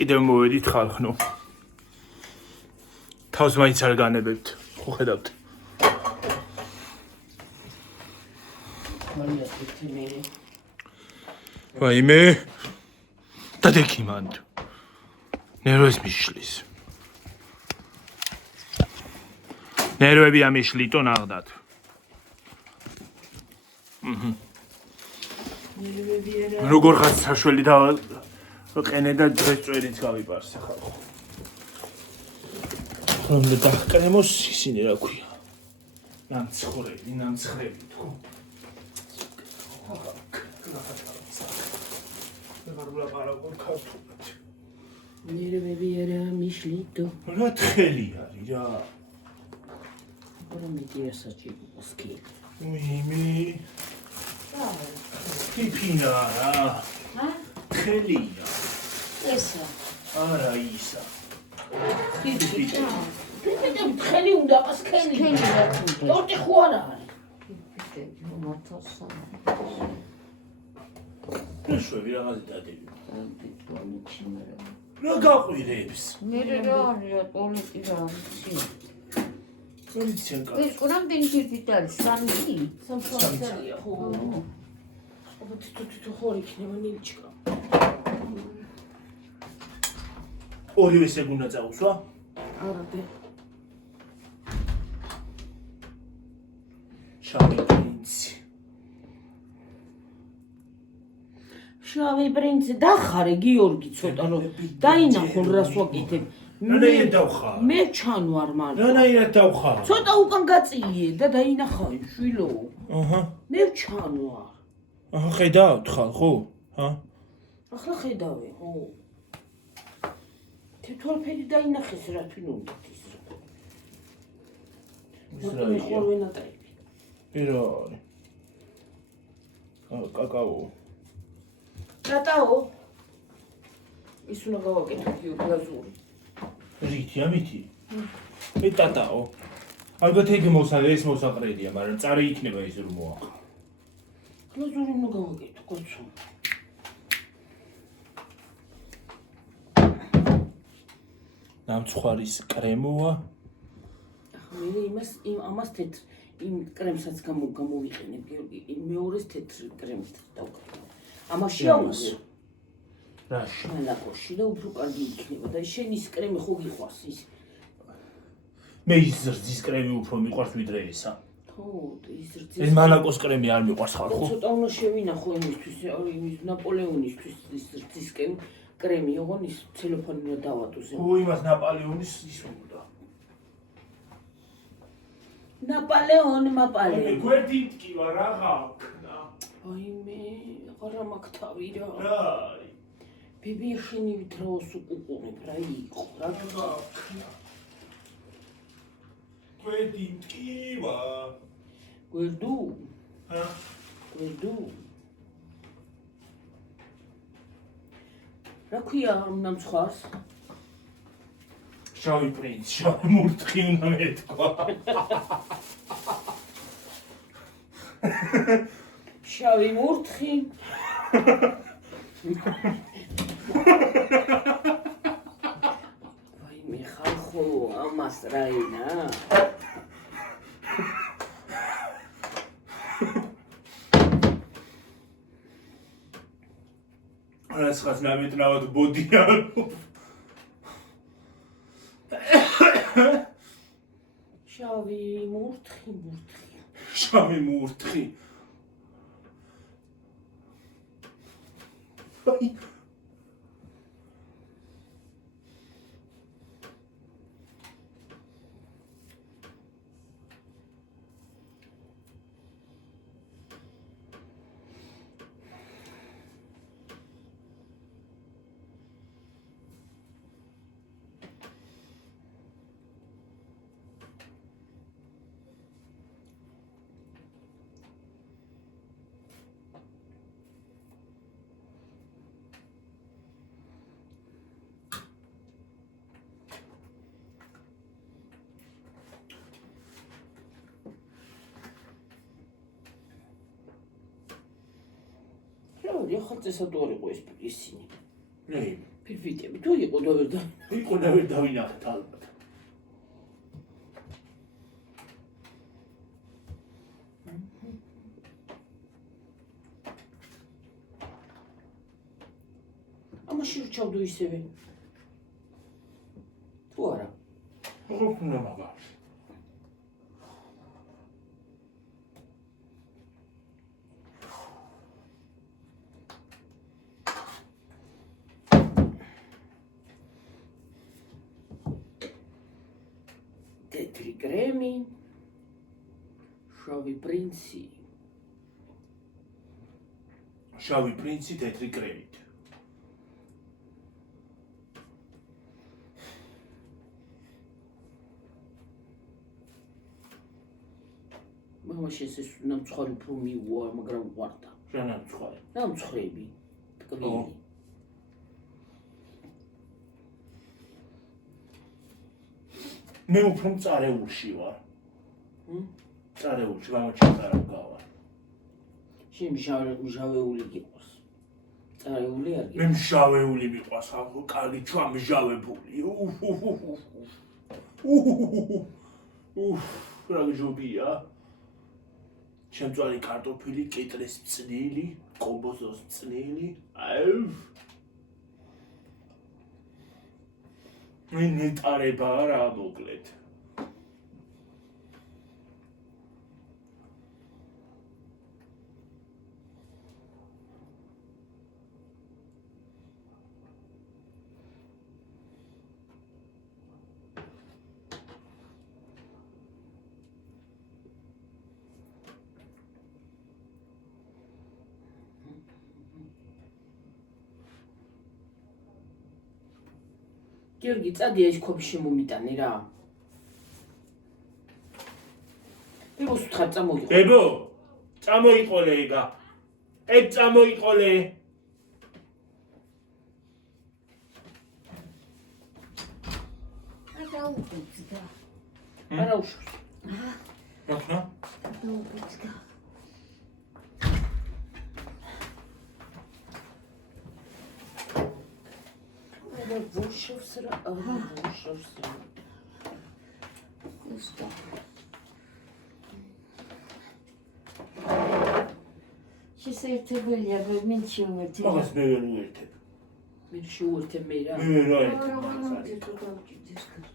კიდევ მოვედით ხალხნო. თავს მაინც არ განებებთ. ხო ხედავთ. ვაიმე. დადექიმანდ. ნერვებს მიშლის. ნერვები ამიშლიტო ნაღდათ. როგორ ხარ საშველი და ყენე და დღეს წვერიც გავიპარს ხალხო. რომ დახკრემოს ისინი რა ქვია. ნამცხრები თქო. ნერვები არა მიშლიტო. რა თხელი არის რა. რა მეტია საჭირო მოსკი. ვიმე. ტიპინა რა. თხელია. ესა. არა ისა. ტიპინა. ტიპინა თხელი უნდა ასქენი. ტორტი ხო არა არის. ტიპინა მათოსა. შვები რაღაცა დადები. რა გაყვირებს? მე რა არის პოლიტი რა არის? პოლიციან კაცი. ეს რამდენი ჯერით არის? 3? 3-4-ია ხო. აბა თითო ხო იქნება ნიჩკა. ორივე სეგუნდა წაუსვა? არა დე. შავი პრინცი. შავი პრინცი დახარე გიორგი ცოტა რომ დაინახონ რას ვაკეთებ. რანაირად დავხარ? მე ჩანვარ მარტო. რანაირად დავხარ? ცოტა უკან გაწიე და დაინახავ შვილო. აჰა. მე ჩანვარ. აჰა ხედავთ ხალხო? ჰა? ახლა ხედავე, ხო. თითოეულ დაინახეს რა თვინ უნდა ის. მე ხოლმე ნატრები. პირო. კაკაო. კაკაო. ის უნდა გავაკეთო გაზური. რითი ამითი? მე ტატაო. ალბათ ეგ მოსალეს მოსაყრედია, მაგრამ წარი იქნება ის რომ მოახა. გაზური უნდა გავაკეთო, კაცო. ნამცხვარის კრემოა. მე ამას თეთრ იმ კრემსაც გამოვიყენებ გიორგი, მეორეს თეთრ კრემს დავკრებ. ამაში აუზო. რაში? მალაკოში და უფრო კარგი იქნება და შენ ის კრემი ხო გიყვარს ის? მე ის ზრდის კრემი უფრო მიყვარს ვიდრე ესა. ხო, ის ზრდის. ეს მალაკოს კრემი არ მიყვარს ხალხო. ცოტა უნდა შევინახო იმისთვის, იმის ნაპოლეონისთვის ის ზრდის კრემი, ოღონ ის ცელოფანი უნდა დავატოს. ო იმას ნაპოლეონის ის უნდა. ნაპოლეონი. გვერდით კი ვარ აღა. აი მე აღარა მაქვს თავი რა. რა? ბიბი შენი ვითრაოს უკუყურებ რა იყო რა. გვერდით კი ვარ. გვერდუ? ჰა? გვერდუ? რა ქვია ნამცხვარს? შავი პრინცი, შავი მურთხი უნდა მეთქვა. შავი მურთხი. ვაი მე ხალხო ამას რაინა. რასხაც ნამეტნავად ბოდიან. შავი მურთხი. შავი მურთხი. აი რა ხალხი წესად არ იყო ეს ისინი. ნეი ფირფიტები თუ იყო და ვერ და იყო და ვერ დავინახეთ ალბათ. ამაში რჩავდო ისევე. თუ არა. როგორ უნდა მაგას? Тетри креми, შავი პრინცი. შავი პრინცი თეთრი კრემით. მამაში ეს ნამცხვარი უფრო მიუვა, მაგრამ უყვარდა. რა ნამცხვარი? ნამცხრები. ტკბილი. მე უფრო მწარეულში ვარ. მწარეულში გამოჩნდა გავარ. შენ მჟავეული გიყავს. წარეული არ მე მჟავეული მიყვას, ახლა კარგი ჩვა მჟავებული. რა გჯობია? ჩემწვარი კარტოფილი, კიტრის მწნილი, კობოზოს მწნილი. მე ნეტარება რა მოკლედ. გიორგი, წადია ის ქოფი შემომიტანე რა. ბებოს ვთხარ წამოიყოლე. ბებო, წამოიყოლე ეგა. ეგ წამოიყოლე. დაუბრუნდა. არა უშავს. რა ხნა? დაუბრუნდა. ვუშავს რა, ვუშავს რა. უსტა. შესაძლებელია ვინ შევერთე. მაგას მე ვერ უერთებ. მე შევერთე მე რა. მე ვერ არა, აერთებ. თუ დავჭირდეს კარ.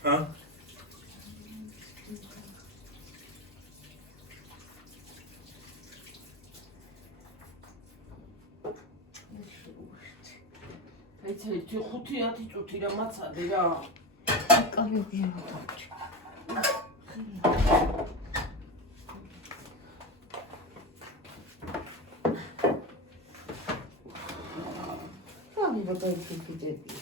ჰა? აი ცეთი 5-10 წუთი რა მაცადე რა. კალოგი ამი როგორ ფიქრობდი?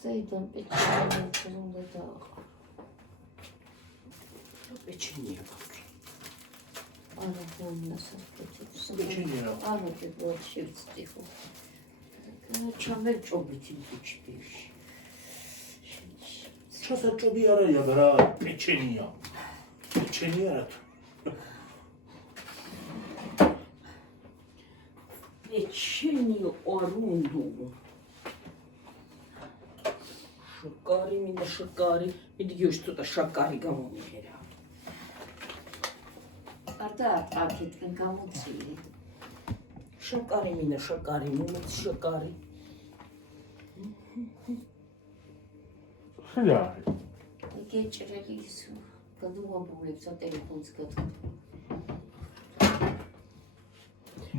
საიდან პეჩენია უნდა დაახო. პეჩენია გაქვს. არა მონასაკეთებს. პეჩენია რა? არა დედო შევწდი ხო. ჩამერჭობითი ბუჩბიში. ჩასაჭოდი არაა რა, პეჩენია. პეჩენია რა. პეჩენია არუნდუ. შოკარი მინდა შოკარი. მიდი გიოში ცოტა შოკარი გამომიღე რა. არტა აკეთკენ გამოწილი. შოკარი მინდა შოკარი, მომეც შოკარი. ხლა. გეჭრელი ის გადუამბულებს ტელეფონს გატ.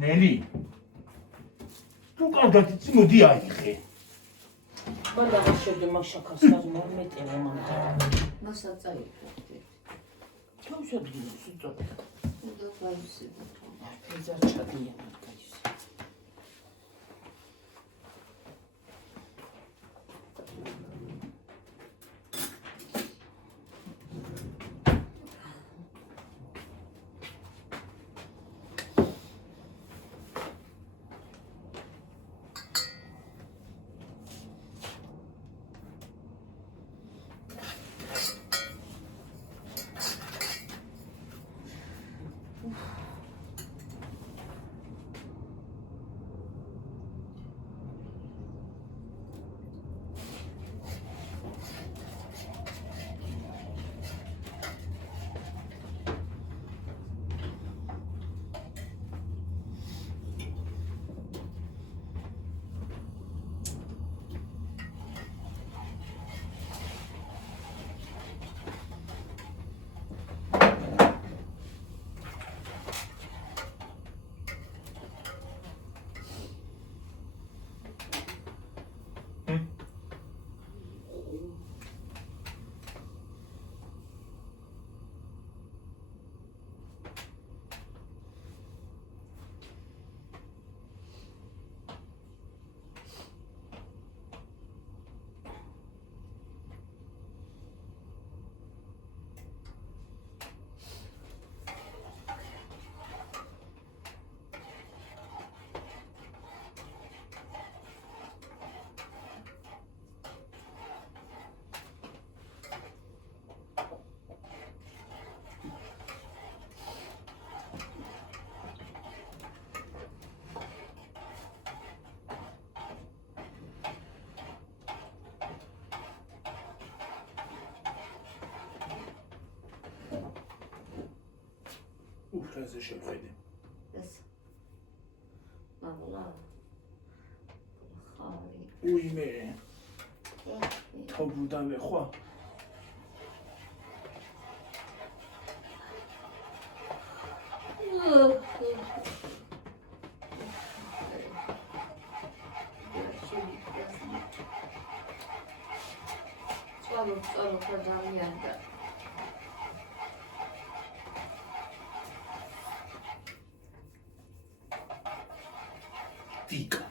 ნელი. თუ კარგად იცი, მოდი აიღე. მან აღშევდე მაგ შაქარს ხაზ მომეტევე მანდ. მასაც აიფრთხე. შედგინოს უწოდე. და გაიცემა. ფეზე ჩადნიანად გაიცე. უფრაზე შევხედე. ეს მაღლა ხარი უიმე თობუდავე ხო? წვალო ძალიან და დიკა.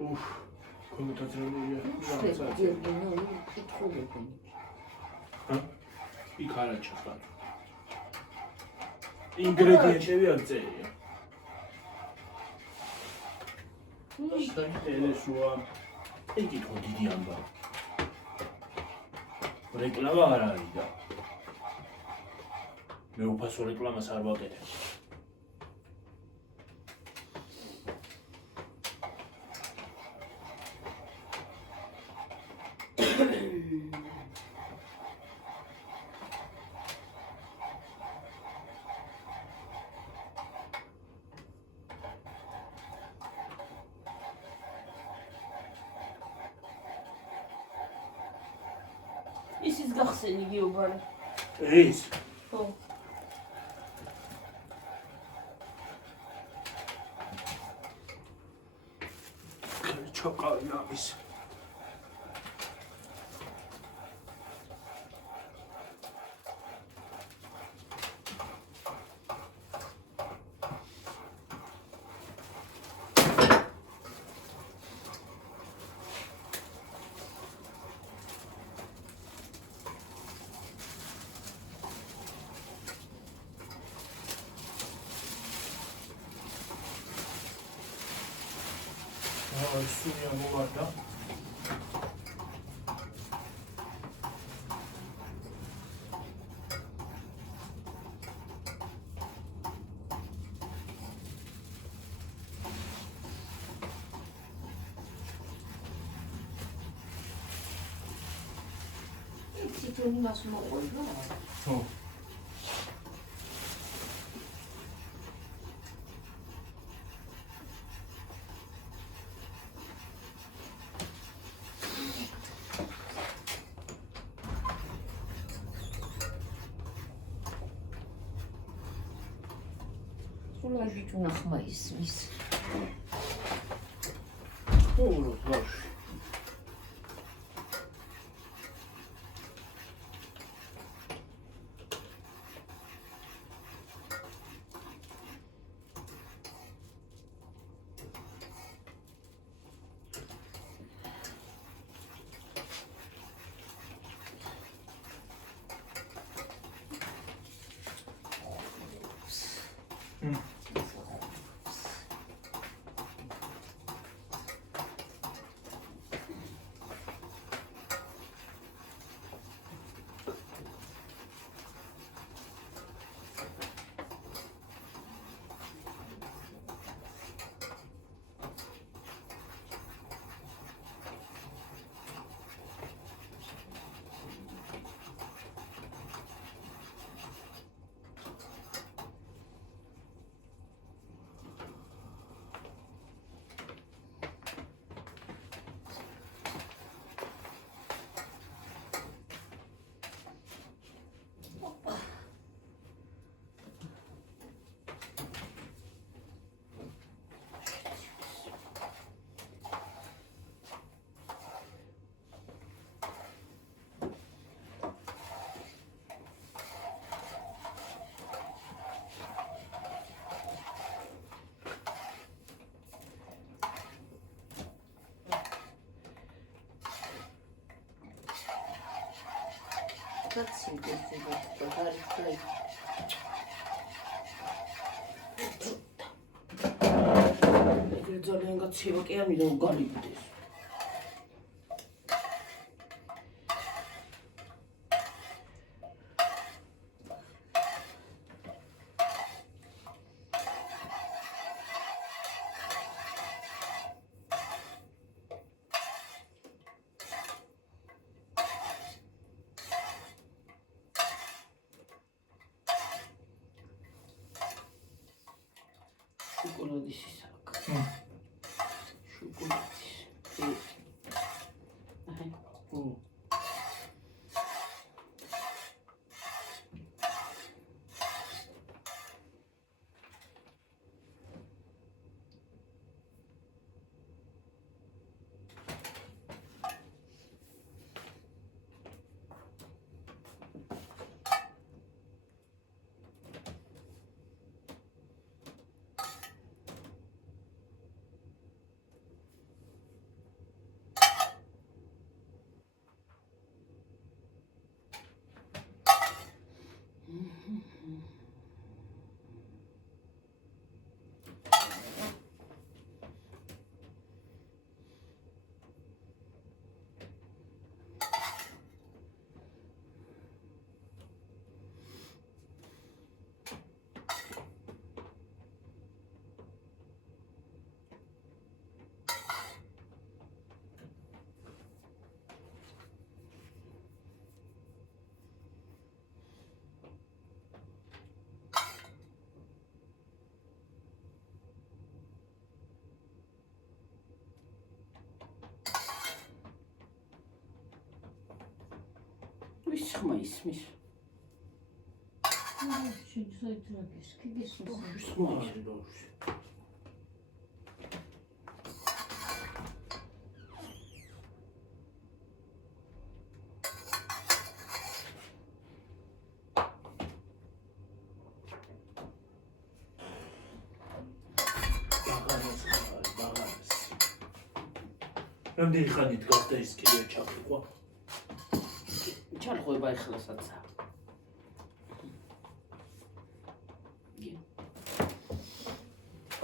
Uf, კომენტატორია. იქ არა ჩახარ. ინგრედიენტები არ წერია. Telesua. Iki kodi diamba. Reklama არ არის და. მე უფასო რეკლამას არ ვაკეთებ. ისიც გახსენი გიობარი. ეს ხო. ჩოყავი ამის. სუნია მოვარდა. ციტონი მას მოყოლო. ხო. სულაჯი თუნახმა ისმის. ოღონდ ბავშვი. გაცივდეს ეგ და ეგრე ძალიან გაცევა კი ამიტომ უგალიბდეს. შოკოლადის ის აქ. შოკოლადის. აჰა. ო. ვის ხმა ისმის? შეძოითრაგეს კი გისმის. ვის ხმა ის? არის ბავშვი. რამდენი ხანით გახდა ის კიდე ჩაყვა? ჩარღვება ეხლასაც.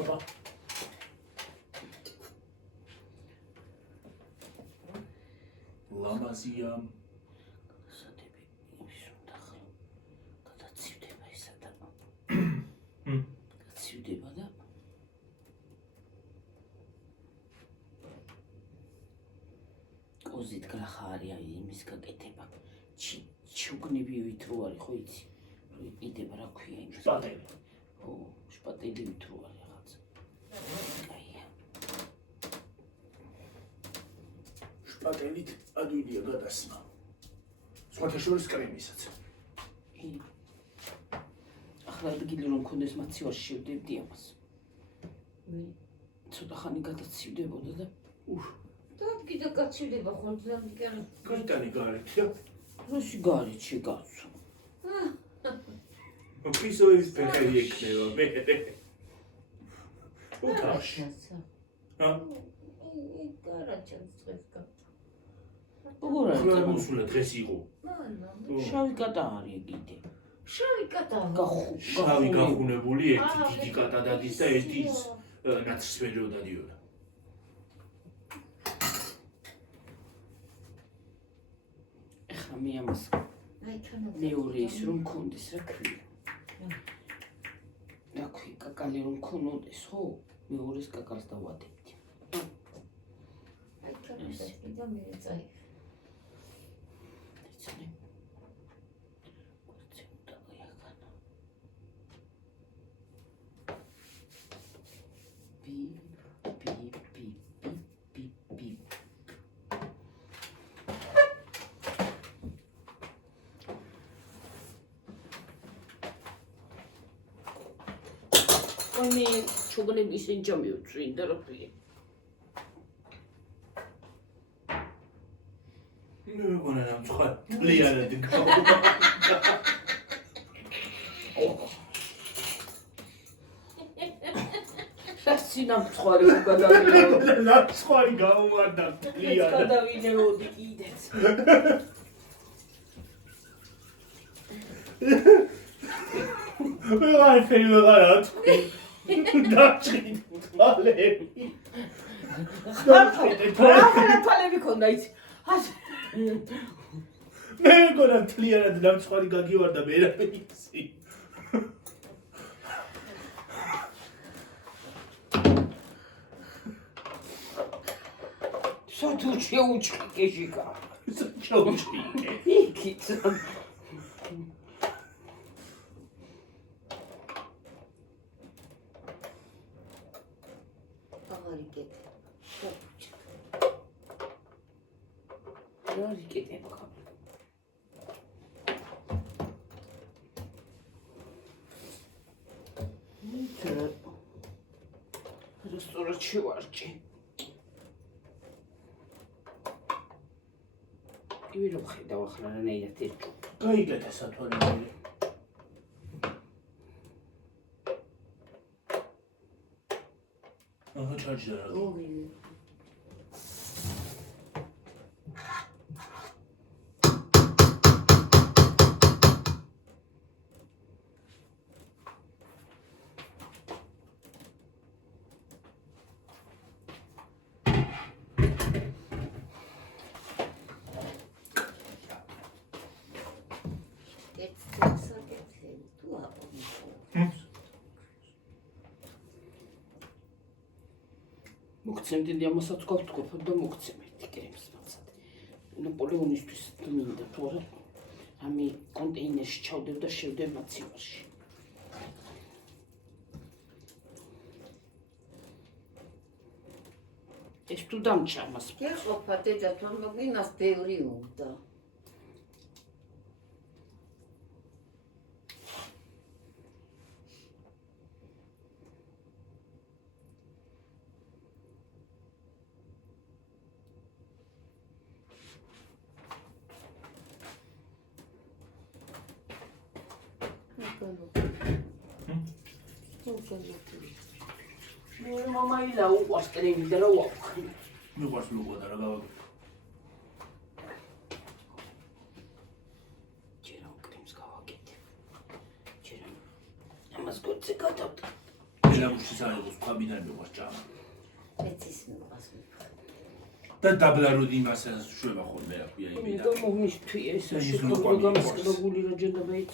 აბა. ლამაზია. სადები ის უნდა ხლა. გადაცივდება ისა და. გადაცივდება და კოზით გახარია იმის გაკეთება. ჩუგნები ვითრო არის ხო იცი? იდება რა ქვია იმის. შპატელი. ო, შპატელი ვითრო არის რაღაც. კაია. შპატელით ადვილია გადასმა. სხვათა შორის კრემისაც. ახლა ადგილი რომ მქონდეს მაცივარში შევდებდი ამას. ცოტა ხანი გადაცივდებოდა და და კიდე გაცივდება ხოლმე ძალიან გაიტანი გარეთ და როში გარეთში გაცო. ფისოების ფეხები ექნება მე. უთაში. რა? გარაჩანს დღეს გა. როგორ არის? რა მოსულა დღეს იყო? შავი კატა არის კიდე. შავი კატა. შავი გახუნებული ერთი დიდი კატა დადის და ერთი ნაცრისფერი რო დადიოდა. ეხლა მე ამას მეორე ის რომ მქონდეს რა ქვია. რა ქვია, კაკალი რომ მქონოდეს, ხო? მეორეს კაკალს დავადებდი. აი ჩანს და მე წაი. იცი. კურცი დავიახანა. ბი მე ჩოგნების ენჯამი უწვინდა რა ქვია. მე მეგონა ნამცხარ ლიანად გავა. რასი ნამცხარი გადავიდე. ნამცხარი გაუმარდა ლიანად. გადავიდეოდი კიდეც. ვეღარ ხელი ვეღარ ათქვი. დაჭრით თვალები. რა თვალები ქონდა იცი? მე მგონა თლიანად ნამცხარი გაგივარდა მე რა იცი. სათუ შეუჭყიკე ჟიკა. შეუჭყიკე. იქით. Ресторан чуварчи. Ивი რომ ხედავ ახლა რანაირად ერჩო. გაიგეთა სათვალებელი. აჰა ჩარჯდა რა. მოგცემდი ამასაც გავთქვაფოთ და მოგცემ ერთი კრემს მაცად. ნაპოლეონისთვის მინდა თუ არა ამი კონტეინერში ჩავდებ და შევდებ მაცივარში. ეს თუ დამჭა ამას. გეყოფა დედა თუ მოგინას ბევრი უნდა. Mama ila uqas კრემი და რა ვაქვს. მიყვარს მოგვა და რა გავაკეთე. ჯერა კრემს გავაკეთე. ჯერა ამას გოცე გადავდა. ელამუში სარეგოს ქვაბიდან მიყვარს ჭამა. ეცის მიყვარს. და დაბლაროდი იმას შვება ხოლმე რა ქვია იმედა. და მომიშთვი ეს შეგოგამსკდებული რა ჯენდა მეიც.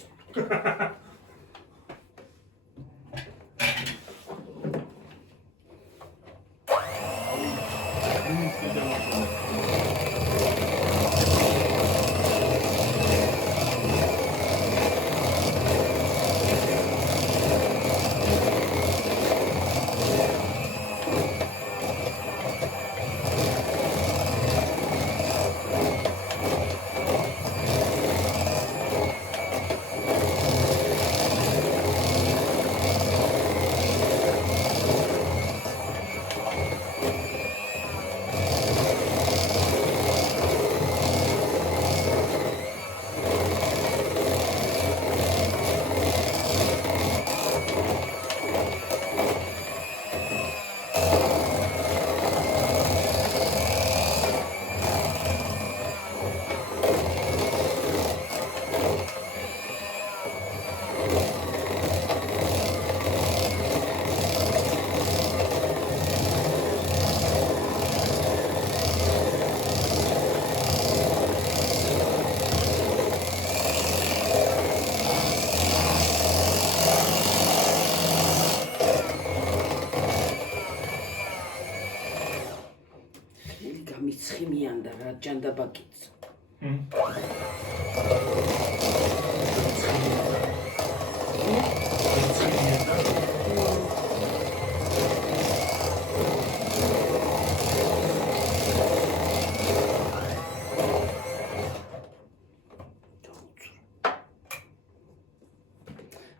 ჯანდაბაკიც.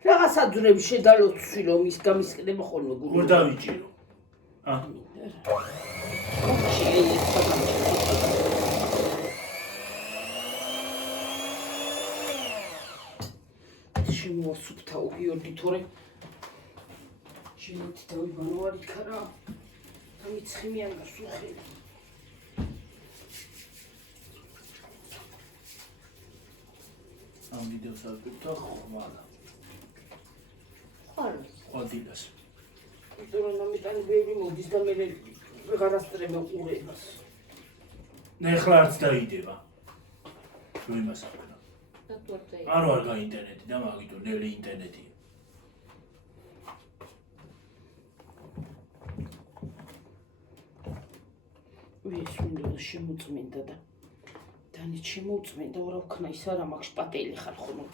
რაღაც აძვრები შედალოცვი რომ ის გამისკდება ხოლმე გულო. გულ დავიჭირო. შემოასუფთავ გიორგი თორე შემოთი დავიბანო არ იქა რა დამიცხიმიან გასუხე ამ ვიდეოს ავკუთა ხვალა დილას იმიტომ რომ ამიტანი ბევრი მოდის და მე ვეღარასწრებ უყურებას ნახლა არც დაიდება რომ იმას აკეთებ არ ვარ გაინტერნეტი და მაგითო ნელი ინტერნეტია ეს მინდა შემოწმენდა და დანით შემოწმენდა რა ვქნა ის არა მაქვს პატელი ხარ ხოლმე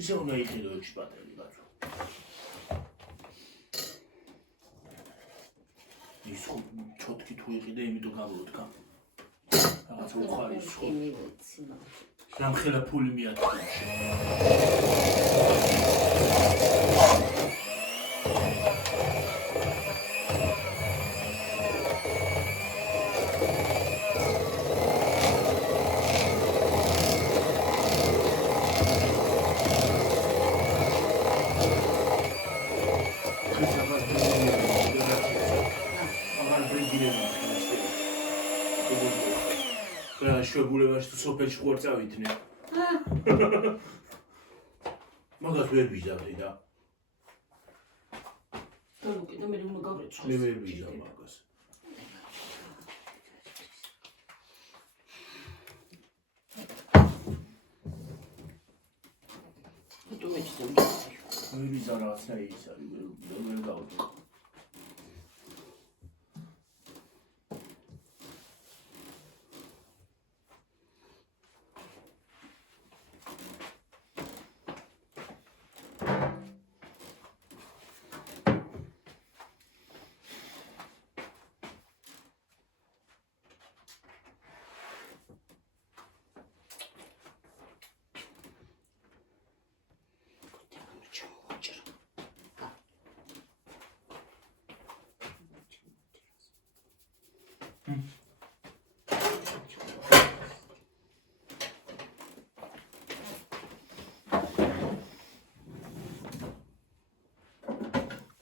ისე უნდა იყიდო ექვსი პატელი ბაჭო ის ხო ჩოტკი თუ იყიდე იმიტომ გამოვდგა რაღაც უხარის ხო რამხელა ფული მიატყო შეგულებაში თუ სოფელში ხوار წავითნე. მაგას ვერ ვიზავდი და. და მე უნდა გავრეცხო. მე ვერ ვიზავ მაგას. თუ მე ისე ვერ ვიზავ რაღაცა ის არის ვერ გავდო.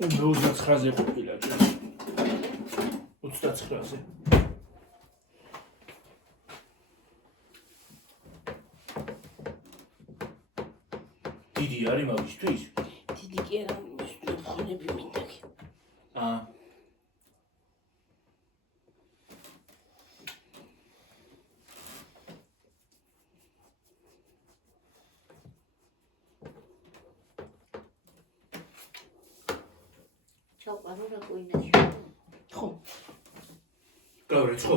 უნდა 29-ზე ყოფილა ჯერ 29-ზე დიდი არის მაგისთვის? დიდი კი არა ხონები მინდა კი ხო გავრეცხო?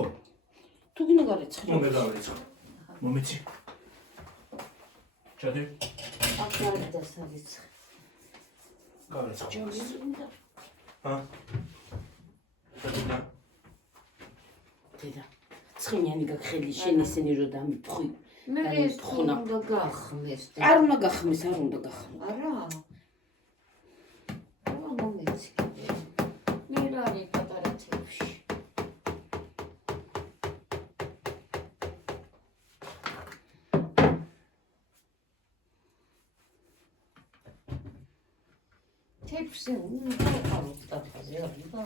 თუ გინდა გავრეცხო მომე გავრეცხო მომეცი ჩადე გავრეცხო დედა ცხიმიანი გაგხელი შენ ისინი რო დამიფხვი მე ეს უნდა გახმეს არ უნდა გახმეს არ უნდა გახმეს არა მომეცი მე რა არის პატარა წებში თეთრზე უნდა ყავოთ დაფაზე არა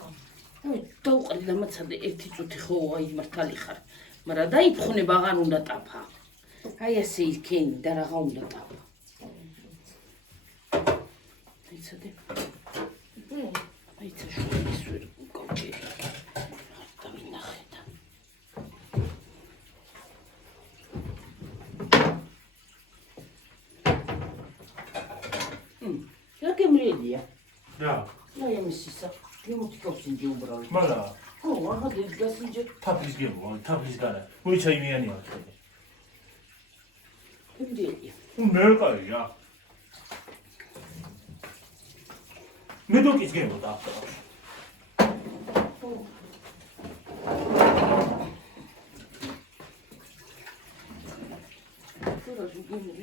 დაუყარი დამაცადე ერთი წუთი ხო აი მართალი ხარ მაგრამ დაიფხუნება აღარ უნდა ტაფა აი ასე იქენი და რაღა უნდა ტაფა იცოდე აიცა შურის ვერ გავჭერი და მინახე და რა? აი ამისისა. გემოთიკავს ინჯი უბრალოდ. მარა ხო, აღა დგას ინჯი. თაფლის გემო, თაფლის განა. მოიცა იმიანი არ ხდება. იმდენი. ნერკაია. მე დოკის გემო და.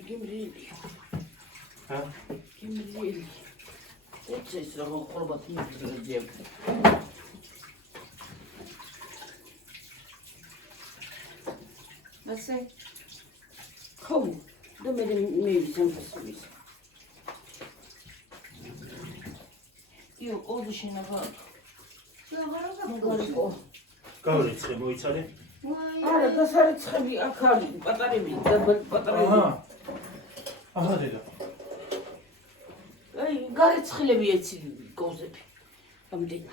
გემრიელი. ჰა? გემრიელი. ეს როგორ ხორბათ მიწრეძებ. ასე ხო, და მე მივიზამ ფასულის. იო, ოდი შენაბა. მაგარიკო. გავრიცხე მოიცადე. არა, დასარეცხები აქ არის, პატარები, პატარები. აჰა დედა. აი, გარეცხილები ეცი გოზები. ამდენი.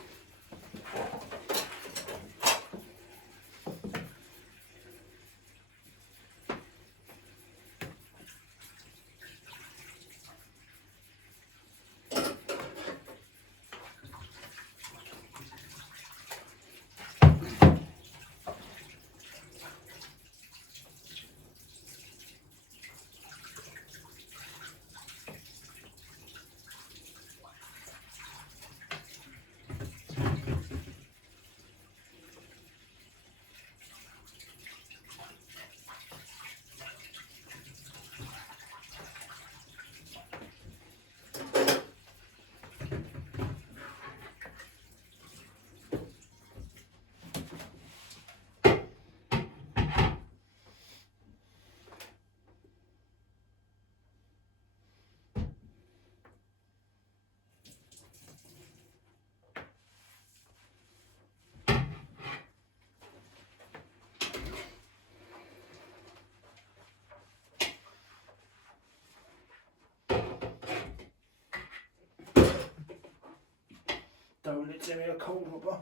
დავილეწე აქაურობა.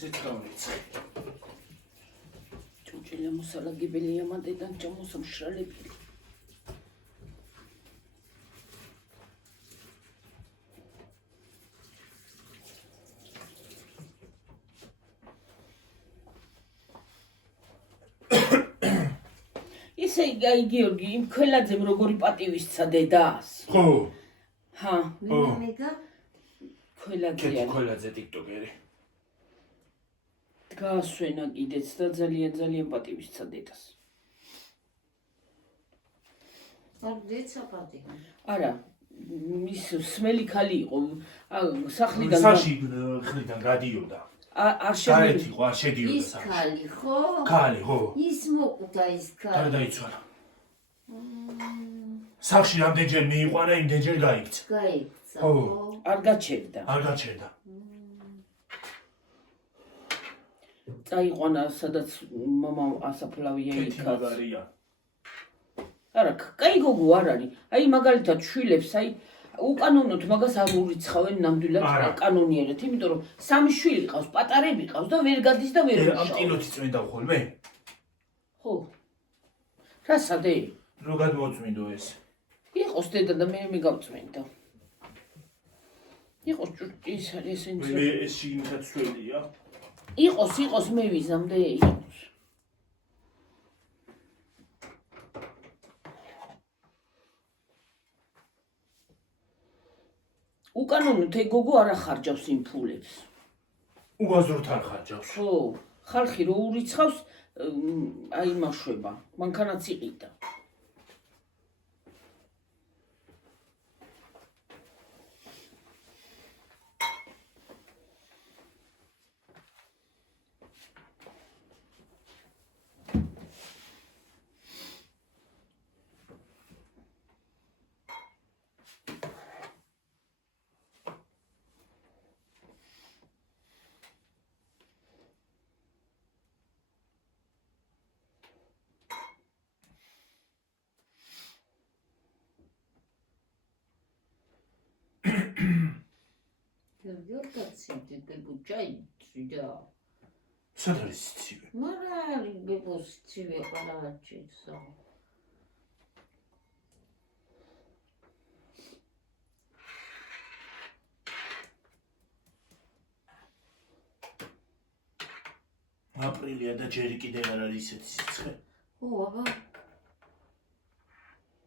ისეთ გავიცხე. ჭუჭელა მოსალაგებელი ამადედან ჩამოსამშრალებელი. ისე აი გიორგი იმ ქველაძემ როგორი პატივისცა დედას. ხო. ჰა, მეგა ქველაძე. ქველაძე ტიკტოკერი. გაასვენა კიდეც და ძალიან პატივისცა დედას. არ დეცაპატი არა, ის სმელი ხალი იყო, სახლიდან საში ხლიდან გადიოდა. არ შემოდი. გარეთ იყო, არ შედიოდა ის საში. ქალი ხო? ქალი, ხო. ის მოკვდა ის ქალი. გარდაიცვალა. სახში რამდენჯერ მიიყვანა, იმდენჯერ გაიქცა. გაიქცა, ხო. ხო? არ გაჩერდა. არ გაჩერდა. წაიყვანა სადაც მამა ასაფლავია იქაც. კეთილგარია. არა, კაი გოგო არ არის. აი მაგალითად შვილებს, აი უკანონოდ მაგას არ ურიცხავენ ნამდვილად კანონიერად, იმიტომ რომ სამი შვილი ყავს, პატარები ყავს და ვერ გადის და ვერ ამ მუშაობს. ტილოთი წვენდა ხოლმე? ხო. რა სადე? რო გადმოწმინდო ეს. იყოს დედა და მე გავწმენდა. იყოს ის არის ეს მე ეს შიგნითაც სველია. იყოს მე ვიზამდე იყოს. უკანონოდ ეგ გოგო არ ახარჯავს იმ ფულებს. უაზროდ არ ხარჯავს. ხო, ხალხი რო ურიცხავს, აი მაშვება, მანქანაც იყიდა. ვერ გაცივდი ბუჭაი და სად არის ცივი? მარა არის ბებოს ცივი ყარაჩისა. აპრილია და ჯერი კიდევ არ არის ისეთი სიცხე. ო, აბა.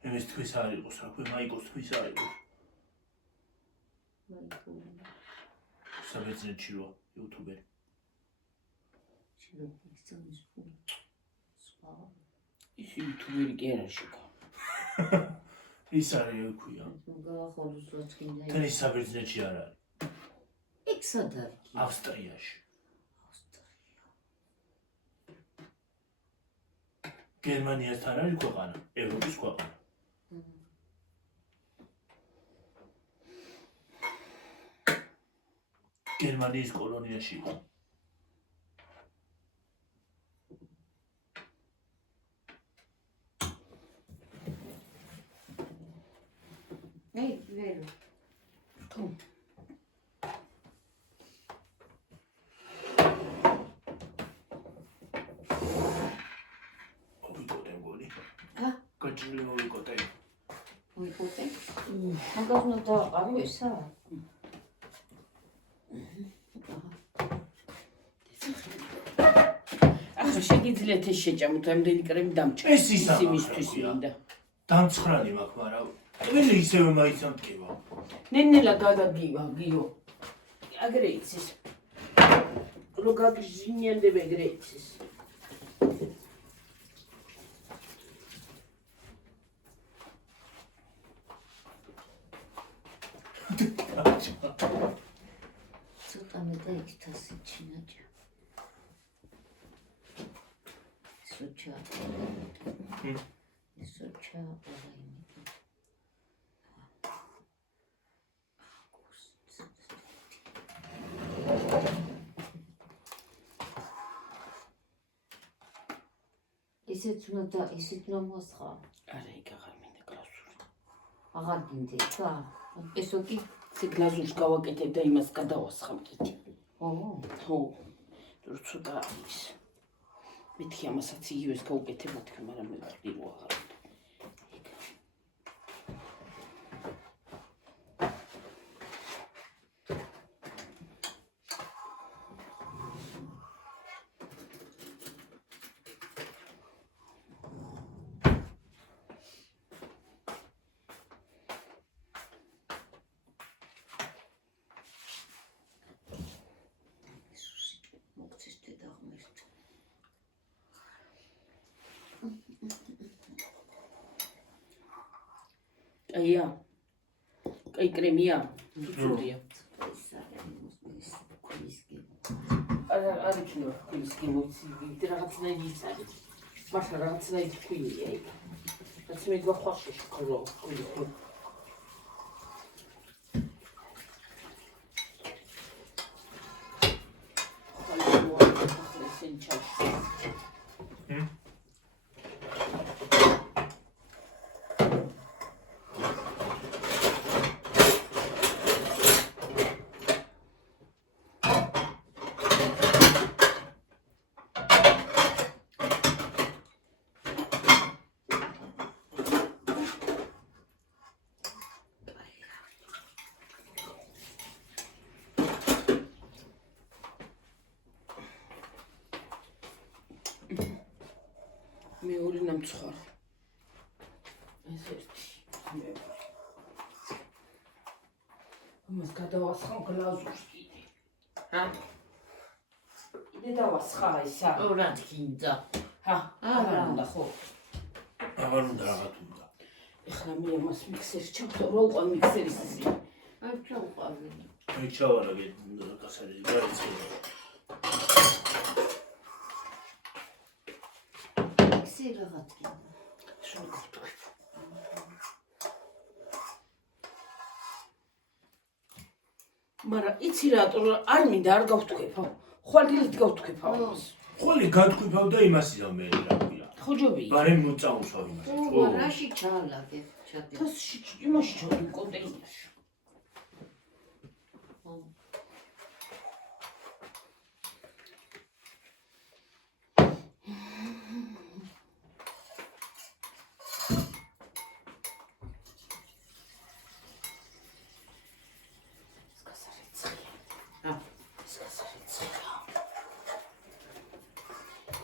იმის თქვის არ იყოს, რა ქვია, მაიკოს თქვის არ იყოს. საბერძნეთში რო იუთუბერი. ის იუთუბერი კი არა შეკა. ის არის ექვია. თენის საბერძნეთში არ არის. იქ სად არის? ავსტრიაში. გერმანიასთან არის ქვეყანა, ევროპის ქვეყანა. გერმანიის კოლონიაში იყო. ეი, ვერ. თუ გაჭრილი მოვიკოტე. მოიკოტე? მაგას უნდა დააყარო ესა? ახლა შეგიძლიათ ეს შეჭამოთ, ამდენი კრემი დამჭა. ეს ისა იმისთვის მინდა. დამცხრალი მაქვს, მაგრამ ყველი ისევე მაინც ამტკივა. ნენელა გაგაგივა, გიო. აგრე იცის. რო გაგჟინიანდება ეგრე იცის. ცოტა მე და იქ თასი ჩინაჭა. სოჩა. სოჩა აიმი. ისეც უნდა ისიც მომასხა. არა, იქ აღარ მინდა გლაზური. აღარ გინდა, ესო კი ცე გლაზურს გავაკეთებ და იმას გადავასხამ კიდე. ო, ხო. თუ ცოტა ის. მეთქი ამასაც იგივეს გავუკეთებ, მაგრამ მე ვიყირო აღარ. აია. კაი კრემია. ძუდია. არა იქნება ქვილისკენ მოცივი რაღაცნაირი ის არის. მაშა რაღაცნაირი ქვილია იქ. რაც მე გვახვაში შეკრო ქვილისკენ. მეორე ნამცხვარი. ეს ერთი. ამას გადავასხავ გლაზურს კიდე. რა? კიდე დავასხა ისა. ორად გინდა. ჰა, აღარ უნდა ხო? აღარ უნდა რაღაც უნდა. ეხლა მე ამას მიქსერს ჩავხო, რა უყვა მიქსერის ისე. აი ჩავყავი. მე ჩავარაგე გასარი გარიცი. რაღაც გინდა. შენ გქთქვი. მაგრამ იცი რატო არ მინდა არ გავთქვეფო. ხვალდილით გავთქვეფო ამას. ხოლი გათქვიფავ და იმასიო მე რა ქვია. ხოჯობი. ბარემ მოწაუშავ იმას. ო, რაში ჩალაგე? ჩადი. თასში იმაში ჩადი კონტეინერში.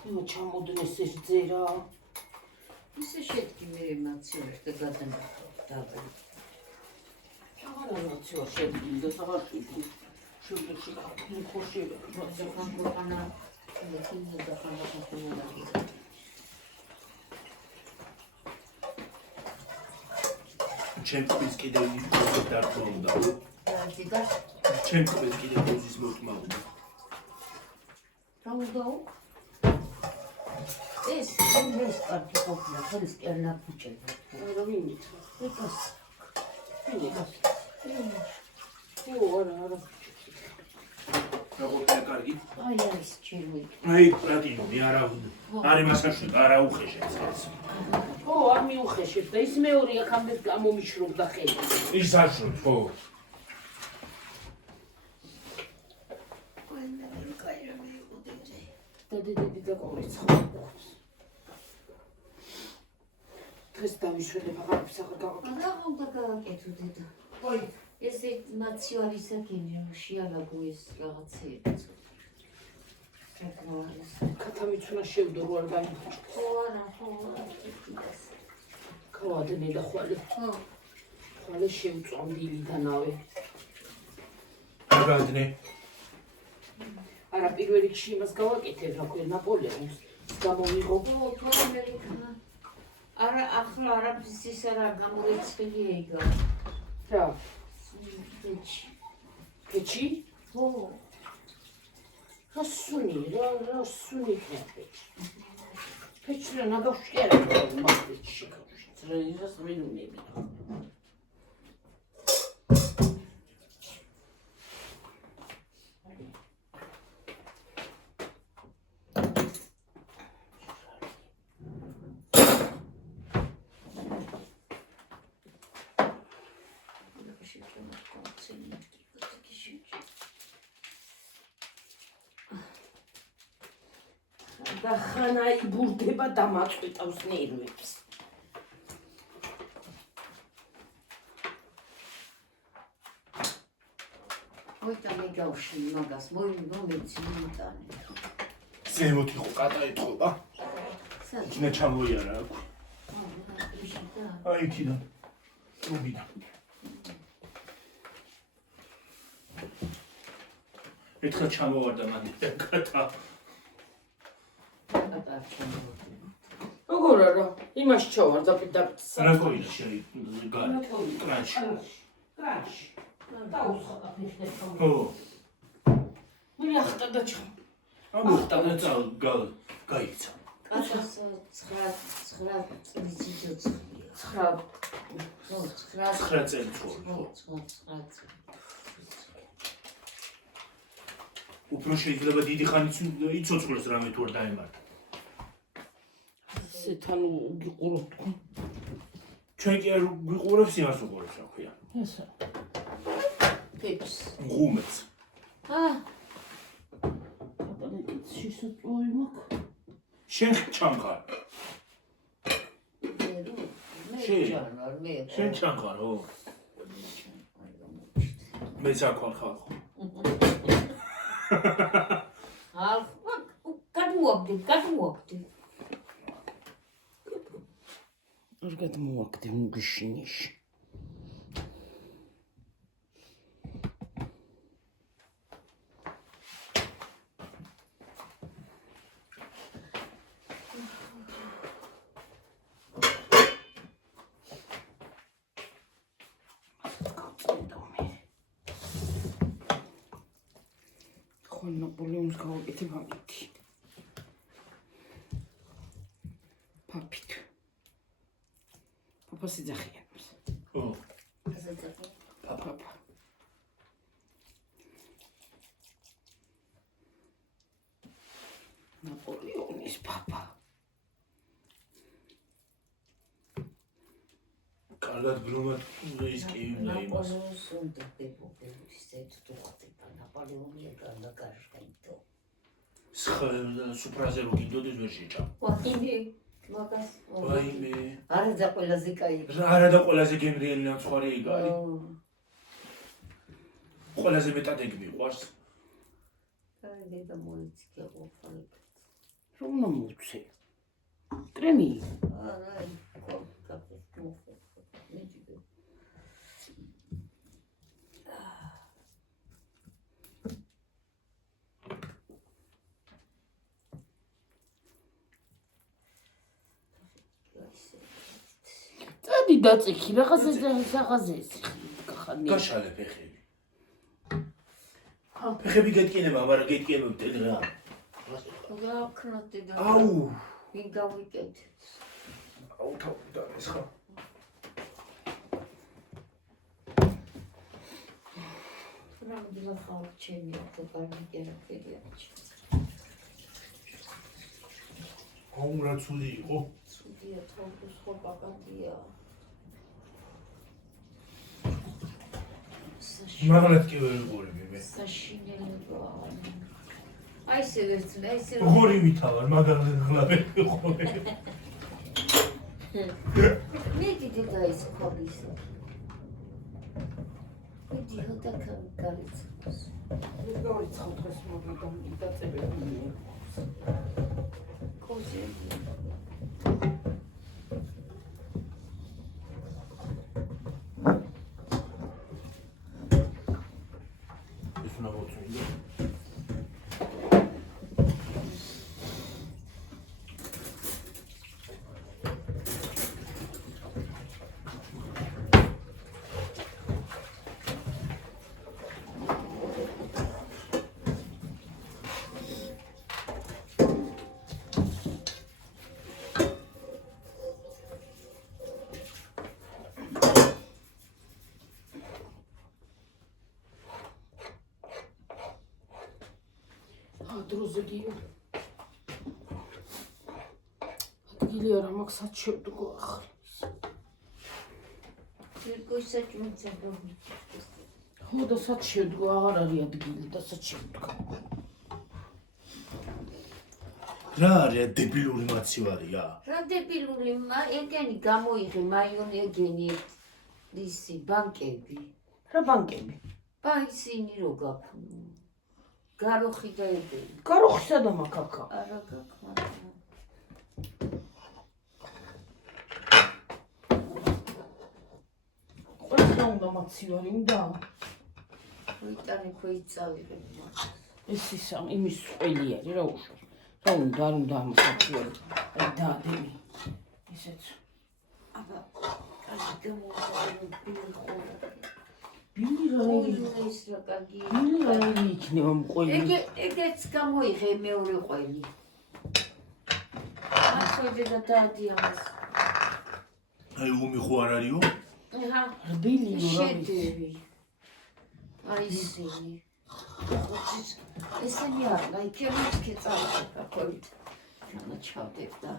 ჩამოდნეს ეს ძერა. ისე შეთქი მე ემოციურ და გადაგა. აღარ ემოციურ შეთქი და საღარში. შუბლში ხოში. ზოგან ყანა ლექინი და ხანა ხანა. ჩემთვის კიდევ ის დარწმუნდა. დიდა. ჩემთვის კიდევ ის მოტმავდა. თავდაო. ეს კარგი ყოფილა, ხელს კი არ ნაფუჭებდა. რა ვიმით? ეკას. არა. როგორია კარგი? აი არის ჩემი. აი პლატინუმი არა არის მასაშვი, არა უხეშებს ეს. არ მიუხეშებ და ის მეორე აქამდე გამომიშრობდა ხელი. ის აშრობ, ხო. და დედები და ყორიცხვა. დღეს დავიშვენებ აღარაფერს აღარ გავაკეთე. რა უნდა გავაკეთო დედა? აი, ეს ემოციო არის საკენე, შეალაგო ეს რაღაცები. ქათამიც უნდა შევდო რო არ გამიხჭო. ხო არა. გავადნე და ხვალე. ხვალე შევწვა დილიდანავე. გადადნე. არა პირველ რიგში იმას გავაკეთებ, რა ქვია, ნაპოლეონს გამომიღო. ამერიკა. არა ახლა არაფრის ის არა გამოიცხელია იგა. რა? პეჩი. პეჩი? ხო. რა სუნი ხარ პეჩი. პეჩი რა ნაგავში კი არა მაგდეჩი კავშირი. ზრეიზას ვინუნები. და ხანა იბურდება და მაწყვეტავს ნერვებს. მოიცა მე გავში მაგას, მომეცი მომიტანე. ზემოთ იყო კატაეთყობა. იქნა ჩამოიარა აქ. აი იქიდან. რუბიდან. ერთხელ ჩამოვარდა მანდ კატა. როგორ არა? იმას ჩავარდა პირდაპირ. რა გოინა შეიგარი? კრანში. კრანში. დაუსხა ფეხებს. ო. მე ახტა და ჩა. ამხტა და გაიცა. კაცას 9 წლის ძიძოცხია. 9 წელი ცხოვრ. 9 წელი. უფრო შეიძლება დიდი ხანიც იცოცხლოს რამე თუ არ დაემართა. სეთან უგიყურო თქვენ. ჩვენ კი არ გვიყურებს იმას უყურებს რა ქვია. ესა. პეპს. ღუმეც. კატალიკიც შესაძლოა მაქვს. შენ ჩამხარ. შენ ჩამხარ, ო. მე საკვალ ხალხო. გადმოაგდე. არ გადმოაგდე მუგიშინიში. ნაპოლეონს გავაკეთებ ამითი. პაპით. პაპას იძახიანებს. ო. პაპა. ნაპოლეონის პაპა. კარგად ბრუნვად ის კი უნდა იმას. სუფრაზე რო გინდოდეს ვერ შეჭამ. ვაიმე. არა და ყველაზე კაი. არა და ყველაზე გემრიელი ნაცხვარი იგარი. ყველაზე მეტად ეგ მიყვარს. კარგი და მოიციქე ყოფილი. რომ უნდა მოვცე. კრემი. არა, კაფეს მოხდა. მეჭიდე. წადი დაწიქი, რაღაცა საღაზეში ხანი. გაშალე ფეხები. ფეხები გეტკინება, მაგრამ გეტკიებებთ რა. გაქნათი და აუ. ვინ გავიკეთეთ? აუ თავი და ეს ხა. რამდენი ხალხ ჩემი აქ პარკერა ფედიაჩი. აუ რა ცუდი იყო. ცუდია თავს ხო პაკატია. მაგალითად კი ვერ ვიყურები მე. საშინელება. აი ესე ვერცნა, ესე როგორი ვითავარ, მაგალითად ხლაბე ვიყურები. მე დიდი და ის ხობისა. მე დიდი და კარიც. გავიცხავ დღეს მოგიდან დაწებები. კოზი. ეს უნდა მოწმინდე. დროზე გიო. ადგილი არა მაქვს საჩევდგო ახლა. გოისაჭმეცა გოგი. ხო და საჩევდგო აღარ არის ადგილი და საჩევდგო. რა არის დებილური მაცივარია? რა დებილური ეგენი გამოიღე მაიონ ეგენი ისი ბანკები. რა ბანკები? ბაისინი რო გაქვს. გაროხი და ეგენი. გაროხისა და მაკაკა. არა გაქვს. ყველა უნდა მაცივარი უნდა. ვიტანი ხოიცავიღე. ეს ისა იმის ყველი არის რა უშავს. რა უნდა არ უნდა მაცივარი. აი დაადენი. ისეც. აბა კაცი გამოუვიდა ბილი ხო. ბილი რა ის რა კარგი. ბილი რა იქნება მყოლი. ეგეც გამოიღე მეორე ყველი. ახლა და დაადიამას. აი უმი ხო არ არისო? აჰა. ბილი რა შედევი. აი ისინი. ესენი არა, აი კერმიცკი წავიდა ხოლით. ჩავდებ და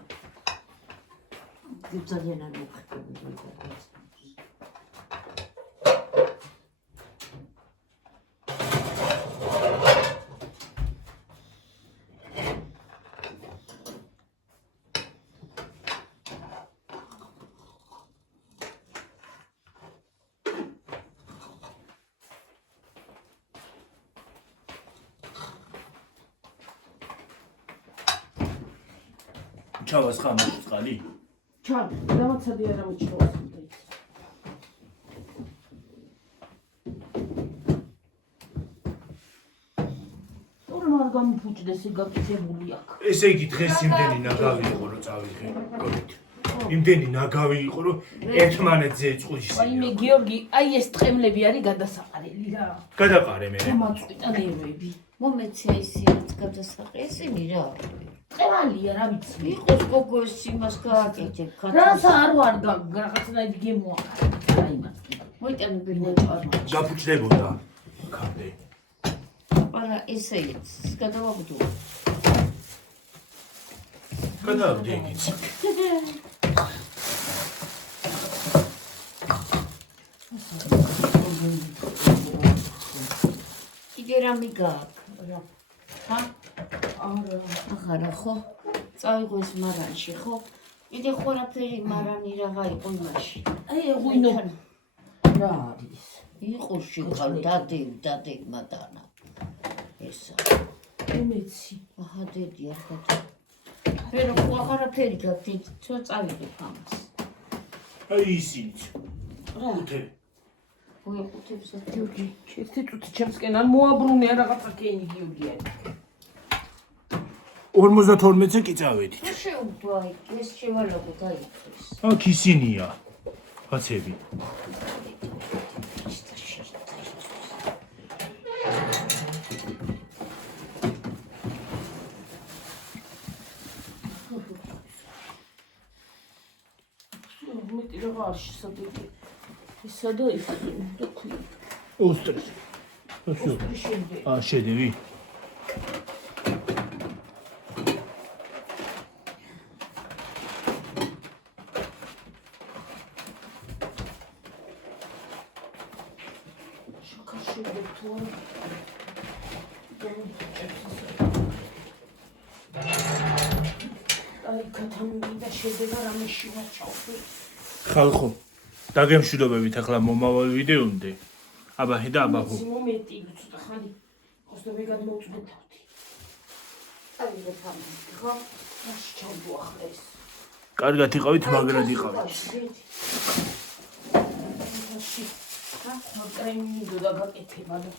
ძალიან არ მოხდება. ჩავას ხა მოშ წყალი? ჩა, დამაცადი არა მიჩნევას უნდა ის. თორემ არ გამიფუჭდეს გაკეთებული აქ. ესე იგი დღეს იმდენი ნაგავი იყო რომ წავიღე. იმდენი ნაგავი იყო რომ ერთმანეთზე ეწყუჟის. აი მე გიორგი, აი ეს ტყემლები არის გადასაყარელი რა. გადაყარე მე. მომაწყვიტა ნერვები. მომეცია ისინიც გადასაყრე ესენი რა. ტყემალია რა ვიცი. იყოს გოგოს იმას გააკეთე. რასა არ ვარ რაღაცნაირად გემოახარე. აი მას. მოიტანები მოიწარ. გაფუჭდებოდა. ხამდე. არა ესე ის გადავაბდო. გადავდე იგიც. კიდე რამე გააქვს რა. ხა? არა. აღარა ხო? წავიღო ეს მარანში ხო? კიდე ხორაფერი მარანი რაღა იყო იმაში. აი ეღვინო. რა არის? იყო შეგან დადე მადანა. ესა. უმეცი. აჰა დედი არ გადა. pero ხო აღარაფერი გაქვს, თო წავიდებ ამას. აი ისინიც. რა? უთე. მოიყუთებს გიორგი. ერთი წუთი ჩემსკენ არ მოაბრუნია რაღაცა კენი გიორგიანი. 52-ზე კი წავედით. რა შეუბვა ეს შევალაგო დაიფრეს. აქ ისინია. კაცები. მეტი რა არ შესაძლებელი. ისადა ის და ქვია. უსტრეს. ასო. შედევი. აი კათამი და შედება რამე შევაჭავდი. ხალხო, დაგემშვიდობებით ახლა მომავალ ვიდეომდე. აბა ჰედა აბაჰო. მომენტი ცოტა ხანი ხოსტები გადმოუწმენთავდი. აი რა თამი, ხო? მაშინ ჩავდო ახლა ეს. კარგად იყავით, მაგრად იყავით. რა, მაგრამ მინდოდა გაკეთება და